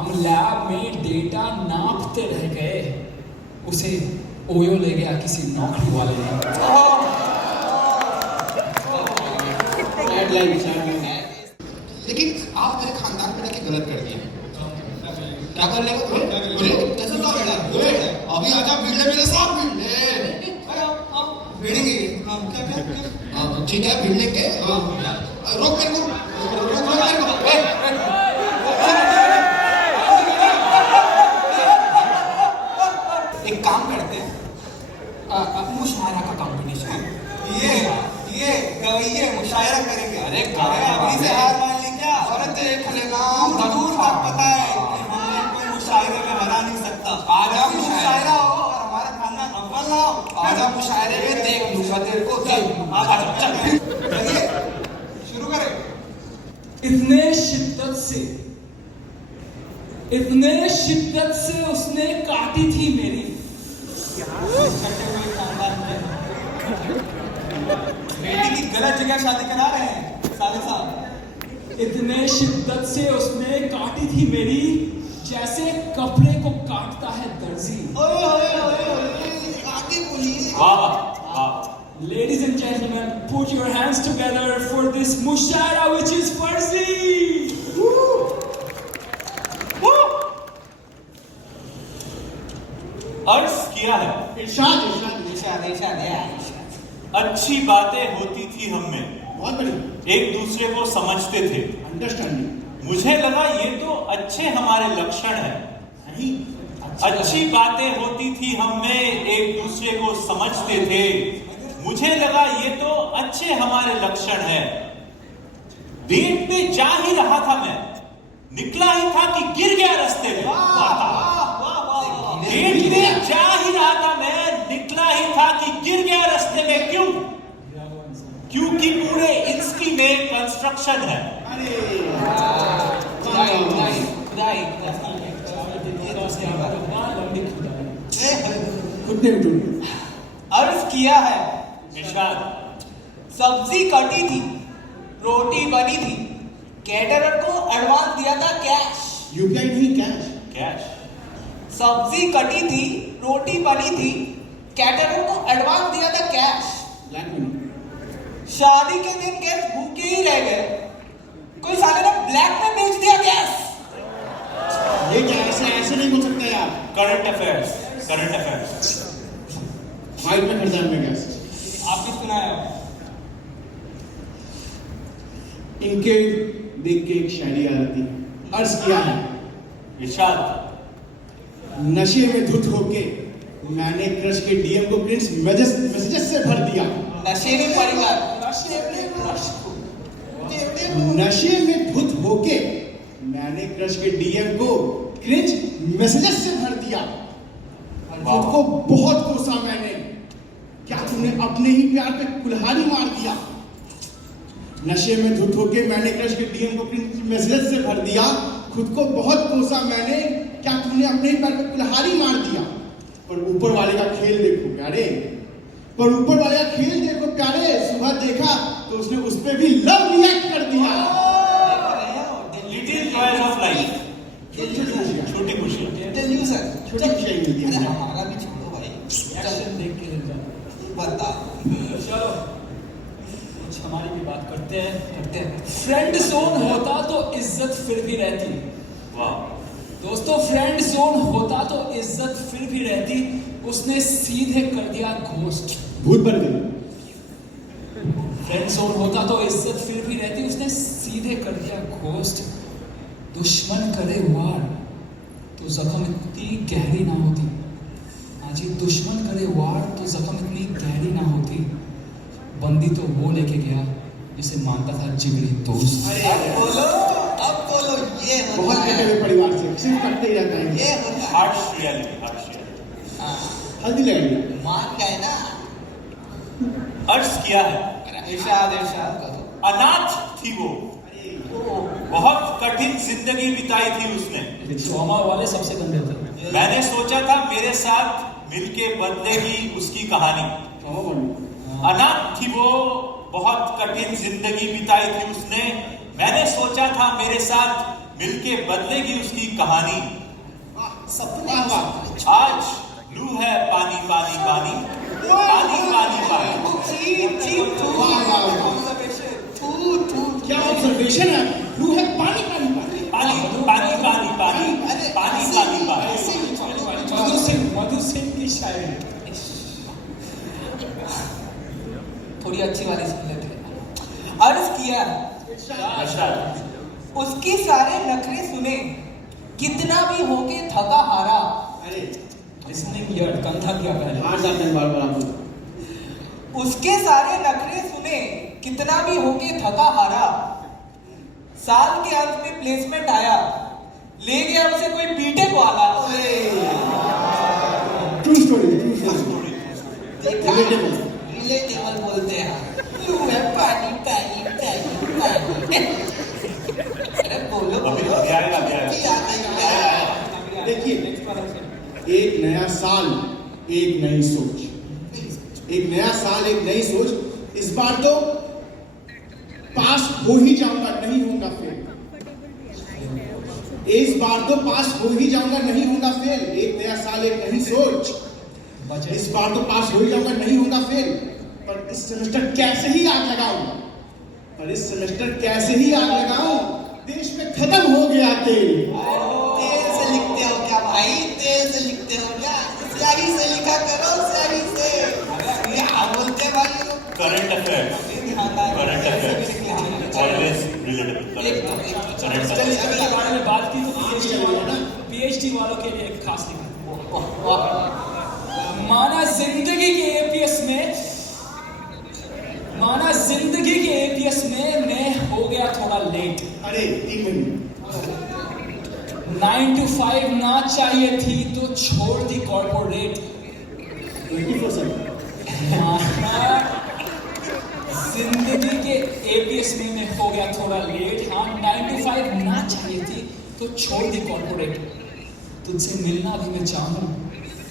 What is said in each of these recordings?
हम लैब में डेटा नापते रह गए, उसे ओयो ले गया किसी नौकरी वाले ने। लेकिन आप मेरे खानदान पे जाके गलत कर दिए। क्या कर लेगा तुम्हें? बोले कैसे तो बेटा बोले अभी आजा भिड़ ले मेरे साथ भिड़ ले। भिड़ेंगे क्या ठीक है भिड़ लेंगे। रोक मेरे को रोक मेरे को। एक काम करते हैं मुशायरा का कंपटीशन। ये गवैये मुशायरा करेंगे। अरे अभी से हार मान ली क्या? अरे देख लेना दूर तक पता है कि हमें कोई मुशायरे में हरा नहीं सकता। आजा मुशायरा हो और हमारा खानदान अव्वल ना हो। आजा मुशायरे में देख लूंगा तेरे को। चलिए शुरू करें। इतने शिद्दत से उसने काटी थी मेरी। बेटी की गलत जगह शादी करा रहे हैं साले साहब। इतने शिद्दत से उसने काटी थी मेरी, जैसे कपड़े को काटता है दर्जी। आगे बोलिए। Ladies and gentlemen, put your hands together for this mushaira which is Farzi. अर्ज किया है अच्छी बातें होती थी हम में, बहुत बड़ी एक दूसरे को समझते थे। अंडरस्टैंडिंग मुझे लगा ये तो अच्छे हमारे लक्षण है। नहीं अच्छी बातें होती थी हम में, एक दूसरे को समझते थे। मुझे लगा ये तो अच्छे हमारे लक्षण है। डेट पे जा ही रहा था मैं, निकला ही था कि गिर गया रास्ते में। डेट पे जा ही रहा था मैं, निकला ही था कि गिर गया रास्ते में। क्यों? क्योंकि पूरे इंस्टी में कंस्ट्रक्शन है। अर्ज किया है निशान सब्जी कटी थी, रोटी बनी थी, कैटरर को एडवांस दिया था कैश। यूपीआई नहीं कैश। कैश सब्जी कटी थी, रोटी बनी थी, कैटरर को एडवांस दिया था कैश। Black money. शादी के दिन गेस्ट भूखे ही रह गए, कोई साले ने ब्लैक में बेच दिया गैस। ये क्या ऐसे नहीं बोल सकते यार। करंट अफेयर्स माइक में खरीदा में गैस। आपने सुनाया? इनके देख के एक शायरी आ जाती है। अर्ज किया है इरशाद नशे में धुत होके मैंने क्रश के डीएम को प्रिंस मैसेजेस से भर दिया। नशेड़ी परिवार। नशे में धुत होके मैंने क्रश के डीएम को क्रिंज मैसेजेस से भर दिया। खुद को बहुत कोसा मैंने, क्या तुमने अपने ही प्यार पे कुल्हाड़ी मार दिया। नशे में धुत होके मैंने क्रश के डीएम को क्रिंज मैसेजेस से भर दिया। खुद को बहुत कोसा मैंने, क्या तुमने अपने ही पैर पे कुल्हाड़ी मार दिया। पर ऊपर वाले का खेल देखो प्यारे, पर ऊपर वाले का खेल देखो प्यारे। सुबह देखा तो उसने उस पे भी लव रिएक्ट कर दिया। लिटिल जॉयज ऑफ लाइफ, छोटी खुशियां। छोटी खुशियां मिलती है। हमारा भी छोड़ो भाई, एक्शन देख के ले जाओ। बता। चलो कुछ हमारी भी बात करते हैं। फ्रेंड जोन होता तो इज्जत फिर भी रहती। वाह दोस्तों, फ्रेंड जोन होता तो इज्जत फिर भी रहती, उसने सीधे कर दिया घोस्ट। भूत बन गई। फ्रेंड जोन होता तो इज्जत फिर भी रहती, उसने सीधे कर दिया घोस्ट। दुश्मन करे वार तो जख्म इतनी गहरी ना होती। आज ये दुश्मन करे वार तो जख्म इतनी गहरी ना होती। बंदी तो वो लेके गया जिसे मानता था जिगरी दोस्त। अब बोलो ये बहुत कटे हुए परिवार से सिर्फ कटते ही रहता है। ये होता है। हार्श रियलिटी हल्दी ले लिया। मान गए ना। अर्ज किया है इरशाद अनाथ थी वो, बहुत कठिन जिंदगी बिताई थी उसने। ट्रॉमा वाले सबसे गंदे होते हैं। मैंने सोचा था मेरे साथ मिलके बदलेगी उसकी कहानी। अनाथ थी वो, बहुत कठिन जिंदगी बिताई थी उसने। मैंने सोचा था मेरे साथ मिलके बदलेगी उसकी कहानी। सपने आज लू है पानी पानी पानी पानी पानी पानी। क्या ऑब्जर्वेशन है? ब्लू है पानी पानी पानी पानी पानी पानी पानी पानी पानी पानी। मधु सिंह की शायरी थोड़ी अच्छी वाली सुन लेते हैं। अर्ज किया उसके सारे नखरे सुने, कितना भी होके थका हारा। अरे लिसनिंग ईयर कंधा किया पहले। हार जाते हैं बार-बार आप लोग। उसके सारे नखरे सुने, कितना भी होके थका हारा। साल के अंत में प्लेसमेंट आया, ले गया हमसे कोई बीटेक वाला। ट्रू स्टोरी रिलेटेबल बोलते हैं। लू है पानी पानी पानी पानी। अरे बोलो अभी बोलो। आएगा, अभी आएगा। देखिए, एक नया साल एक नई सोच, एक नया साल एक नई सोच। इस बार तो पास हो ही जाऊंगा, नहीं होगा फेल। इस बार तो पास हो ही जाऊंगा, नहीं होगा फेल। एक नया साल एक नई सोच। इस बार तो पास हो ही जाऊंगा, नहीं होगा फेल। पर इस सेमेस्टर कैसे ही आग लगाऊं, देश में खत्म हो गया तेल। तेल से लिखते हो क्या भाई? तेल से लिखते हो क्या? स्याही से लिखा करो, स्याही से। क्या बोलते हैं भाई लोग? Current affairs, current affairs always relatable. Current चलिए अफेयर्स अगर के बारे में बात की तो पीएचडी वालों के लिए एक खास लिखा। माना जिंदगी के एपीएस में मैं हो गया थोड़ा लेट। अरे 3 महीने 9 to 5 ना चाहिए थी तो छोड़ दी कॉर्पोरेट। 20%। जिंदगी के एपीएस में मैं हो गया थोड़ा लेट। हाँ 9 to 5 ना चाहिए थी तो छोड़ दी कॉर्पोरेट। तुझसे मिलना भी मैं चाहूँ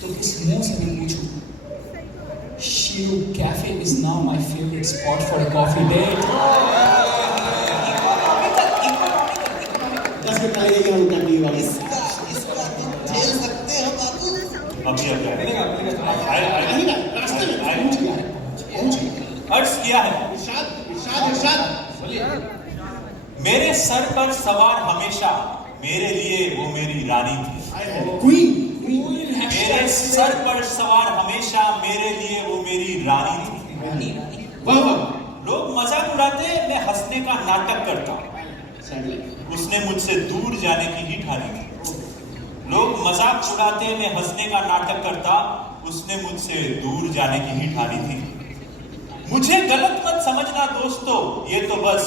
तो किस मुंह से मैं पूछूं। Shiru Cafe is now my favorite spot for a coffee date. 10 minute पहले ये हम कर दिए वाले। इसका तुम झेल सकते हो बाबू? अभी नहीं ना, रास्ते में पहुंच गया। अर्ज किया है इरशाद। मेरे सर पर सवार हमेशा मेरे लिए वो मेरी रानी थी। क्वीन। मेरे सर पर सवार हमेशा मेरे लिए वो मेरी रानी थी। वाह वाह। लोग मजाक उड़ाते, मैं हंसने का नाटक करता। उसने मुझसे दूर जाने की ही ठानी थी। लोग मजाक उड़ाते, मैं हंसने का नाटक करता। उसने मुझसे दूर जाने की ही ठानी थी। मुझे गलत मत समझना दोस्तों, ये तो बस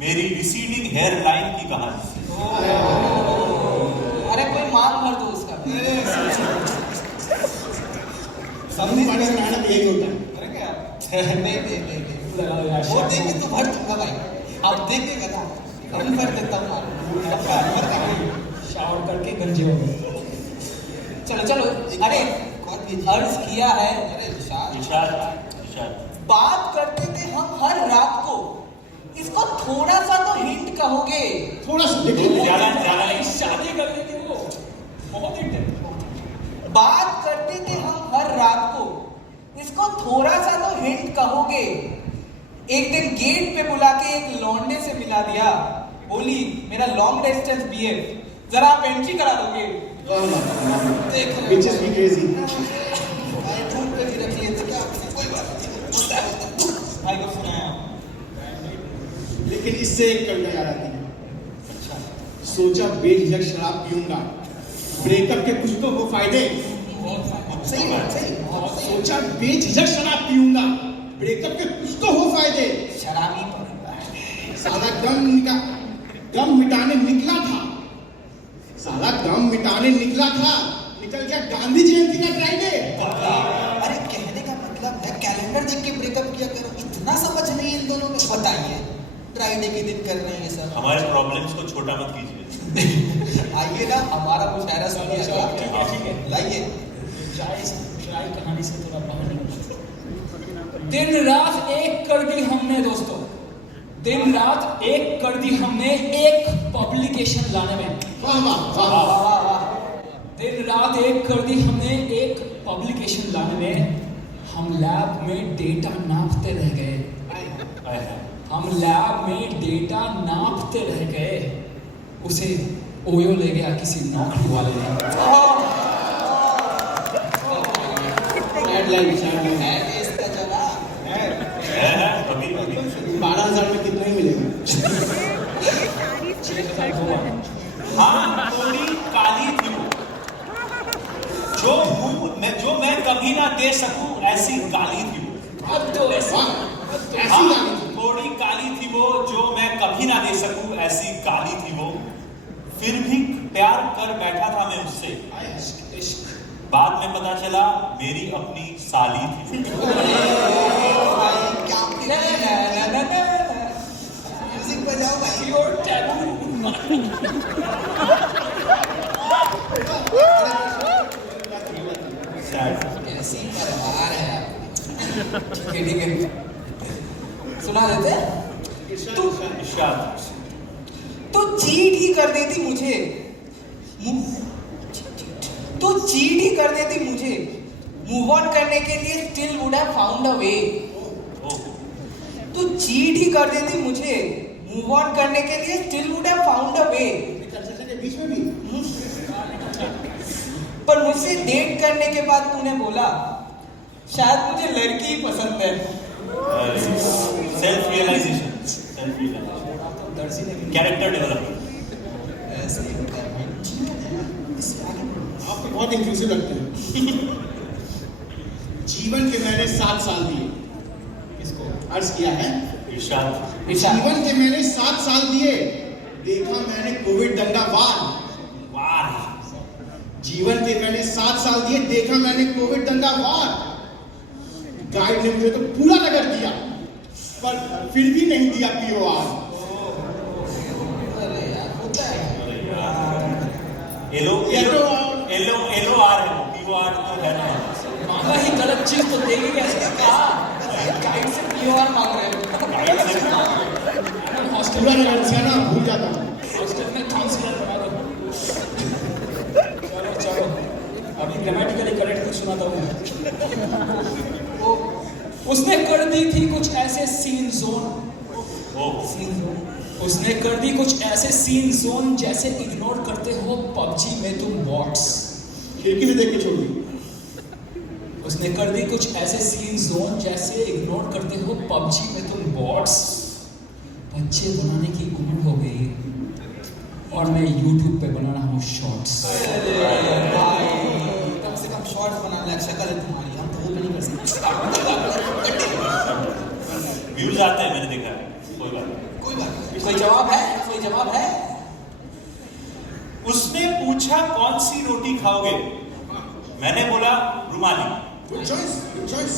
मेरी रिसीडिंग हेयर लाइन की कहानी। अरे कोई मांग भर दो उसका। समझ पाने में मेहनत यही होता है। अरे क्या? नहीं वो देंगे तो भर दूंगा भाई। अब देखेगा ना, अभी भर देता हूँ। शावर करके गंजे हो गए। चलो। अरे अर्ज किया है। अरे इशाद बात करते थे हम हर रात को, इसको थोड़ा सा तो हिंट कहोगे? थोड़ा सा देखिए। ज्यादा शादी कर लेते वो बहुत हिट है। बात करते थे हम हर रात को, इसको थोड़ा सा तो हिंट कहोगे? एक दिन गेट पे बुला के एक लौंडे से मिला दिया, बोली मेरा लॉन्ग डिस्टेंस बीएफ, जरा आप एंट्री करा दोगे? देखो Bitches be crazy। भाई को सुनाया। लेकिन इससे एक करने आ रही है। सोचा बेझिझक शराब पीऊंगा, ब्रेकअप के कुछ तो हो फायदे। सही बात, सही। सोचा बेझिझक शराब पीऊंगा, ब्रेकअप के कुछ तो हो फायदे। शराबी साला गम मिटाने निकला था, निकल गया गांधी जयंती का फ्राइडे। अरे कहने का मतलब है कैलेंडर देख के ब्रेकअप किया करो। इतना समझ नहीं इन दोनों में। बताइए फ्राइडे के दिन कर रहे हैं ये सब। हमारे प्रॉब्लम्स को छोटा मत कीजिए। आइए ना, हमारा मुशायरा सुनिए। ठीक है। लाइए शायरी कहानी से थोड़ा बाहर निकल। दिन रात एक कर दी हमने दोस्तों, दिन रात एक कर दी हमने एक पब्लिकेशन लाने में। वाह वाह वाह वाह वाह। वाह वाह। दिन रात एक कर दी हमने एक पब्लिकेशन लाने में। हम लैब में डेटा नापते रह गए। हम लैब में डेटा नापते रह गए। उसे ओयो ले गया किसी नौकरी वाले ने। हेडलाइन हेडलाइन है इसका जरा। अभी 12,000 में कितना ही मिलेगा? हाँ, थोड़ी काली थी वो। जो मैं कभी ना दे सकूं ऐसी काली थी वो। अब तो ऐसा वाह, ऐसी हाँ, गाली थी। थोड़ी काली थी वो, जो मैं कभी ना दे सकूं ऐसी काली थी वो। फिर भी प्यार कर बैठा था मैं उससे। बाद में पता चला मेरी अपनी साली थी। म्यूजिक बजाओ भाई। Your taboo. Sad. कैसी परवार है आपकी। ठीक है सुना देते हैं। तू इरशाद। तो चीट ही कर देती मुझे। तो चीट ही कर देती मुझे। मूव ऑन करने के लिए still would have found a way. तो चीट ही कर देती मुझे। मूव ऑन करने के लिए still would have found a way. Construction के बीच में भी पर मुझसे डेट करने के बाद तूने बोला शायद मुझे लड़की ही पसंद है। Self realisation, character development. आप तो बहुत इंक्लूसिव लगते हैं। जीवन के मैंने 7 साल दिए। किसको अर्ज किया है? इरशाद। जीवन के मैंने 7 साल दिए, देखा मैंने कोविड दंगा वार। वाह। जीवन के मैंने 7 साल दिए, देखा मैंने कोविड दंगा वार। गाइड ने मुझे तो पूरा नगर दिया, पर फिर भी नहीं दिया पीओआर। अरे यार होता है। एलो आर है, पीओआर तो है नहीं। मांगा ही गलत चीज तो देगी कैसे? गाइड से पीओआर मांग रहे हो। हॉस्टल पूरा नगर से ना भूल जाता हूँ। हॉस्टल में काउंसलर बना दो। चलो चलो, अभी ग्रामेटिकली करेक्ट कुछ सुनाता हूँ। उसने कर दी थी कुछ ऐसे सीन जोन। उसने कर दी कुछ ऐसे सीन जोन जैसे इग्नोर करते हो पबजी में तुम बॉट्स। खिड़की से देख के छोड़ दी। उसने कर दी कुछ ऐसे सीन जोन जैसे इग्नोर करते हो पबजी में तुम बॉट्स। बच्चे बनाने की उम्र हो गई और मैं YouTube पे बना रहा हूँ शॉर्ट्स। कम से कम शॉर्ट्स बना ले, शक्ल है तुम्हारी, हम तो वो भी नहीं कर सकते। व्यूज आते हैं, मैंने देखा है। कोई बात नहीं। कोई बात नहीं। कोई जवाब है? कोई जवाब है? उसने पूछा कौन सी रोटी खाओगे? मैंने बोला rumali. Good choice, good choice.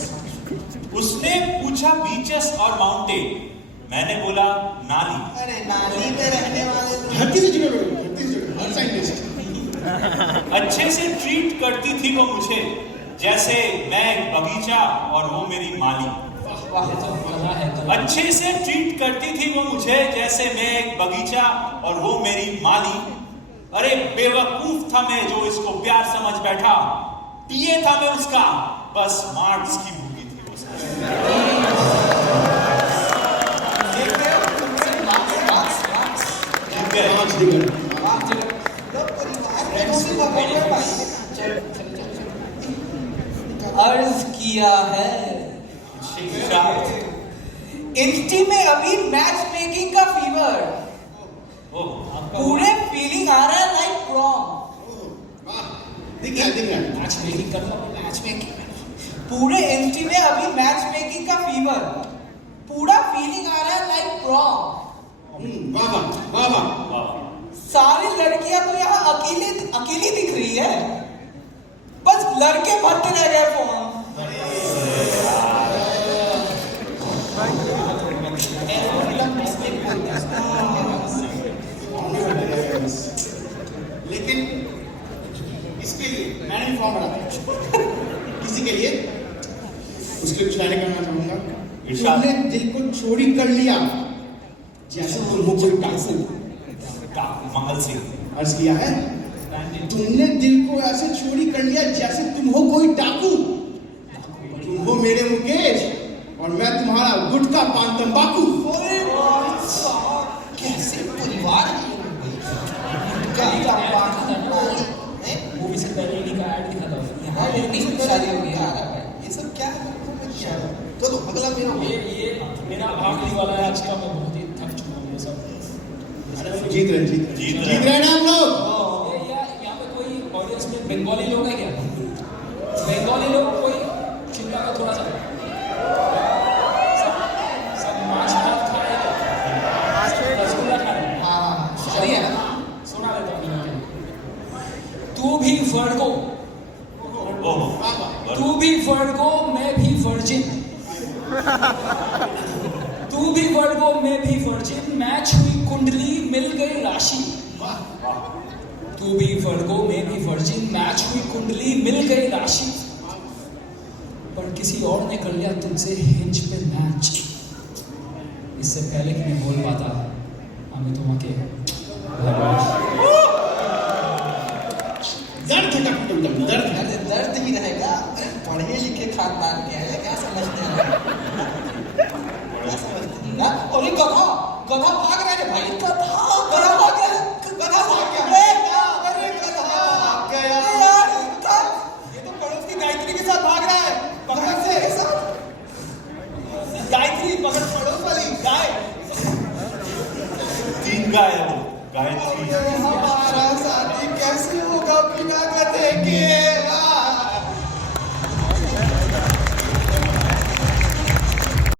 उसने पूछा बीचेस और माउंटेन। मैंने बोला नाली। अरे नाली पे रहने वाले लोग। धरती से जुड़े लोग, धरती से जुड़े, हर साइंटिस्ट। अच्छे से ट्रीट करती थी वो मुझे, जैसे मैं एक बगीचा और वो मेरी माली। वाह, ये तो कला है, कला। अच्छे से ट्रीट करती थी वो मुझे, जैसे मैं एक बगीचा और वो मेरी माली। अरे बेवकूफ था मैं जो इसको प्यार समझ बैठा। पिए था मैं उसका, बस मार्क्स की भूखी थी उसका। पांच डिगर। अर्ज किया है इंस्टी में अभी मैच मेकिंग का फीवर। पूरे फीलिंग आ रहा है लाइक प्रॉम। दिख रहा है, दिख रहा है। मैच मेकिंग कर लो। मैच मेकिंग पूरे इंस्टी में अभी मैच मेकिंग का फीवर। पूरा फीलिंग आ रहा है लाइक प्रॉम। वाह वाह वाह वाह। सारी लड़कियां तो यहाँ अकेली दिख रही है, बस लड़के भरते रह गए फोन। लेकिन इसके लिए मैंने भी फॉर्म भरा किसी के लिए, उसके कुछ लाइनें करना चाहूंगा। इरशाद। तुमने दिल को चोरी कर लिया, जैसे तुम हो कोई डाकू। मंगल सिंह। अर्ज किया है तुमने दिल को ऐसे चोरी कर लिया जैसे तुम हो कोई डाकू। तुम हो मेरे मुकेश और मैं तुम्हारा गुटखा पान तंबाकू। कैसे परिवार मूवी से पहले इन्हीं का ऐड दिखा था हाँ, ये शादी हो गई ये सब क्या है? चलो अगला मेरा ये मेरा आखिरी वाला है आज का। मैं बहुत ही थक चुका हूँ ये सब। जीत रहे हैं हम लोग। यहाँ पे कोई ऑडियंस में बंगाली लोग है क्या? बंगाली लोग कोई चिल्ला का थोड़ा सा सब मांस भात खा रहे हैं, रसगुल्ला खा रहे हैं। हाँ शादी है ना। सुना लेता हूँ। तू भी वर्गो, तू भी वर्गो, मैं भी वर्जिन। तू भी वर्गो, मैं भी वर्जिन, मैच हुई कुंडली, मिल गई राशि। तू भी वर्गो, मैं भी वर्जिन, मैच हुई कुंडली, मिल गई राशि। पर किसी और ने कर लिया तुमसे हिंज पे मैच। इससे पहले कि मैं बोल पाता हमें तुम्हारे दर्द ही रहेगा। पढ़े लिखे खानदान के हैं, क्या समझते हैं? क्या समझते हैं? और एक गधा भाग रहा है भाई। गधा भाग गया। अरे गधा भाग गया यार। ये तो पड़ोस की गायत्री के साथ भाग रहा है। पकड़ से गायत्री पकड़, पड़ोस वाली गाय। 3 गाय है वो गायत्री। हमारा शादी कैसे होगा बिना गधे के?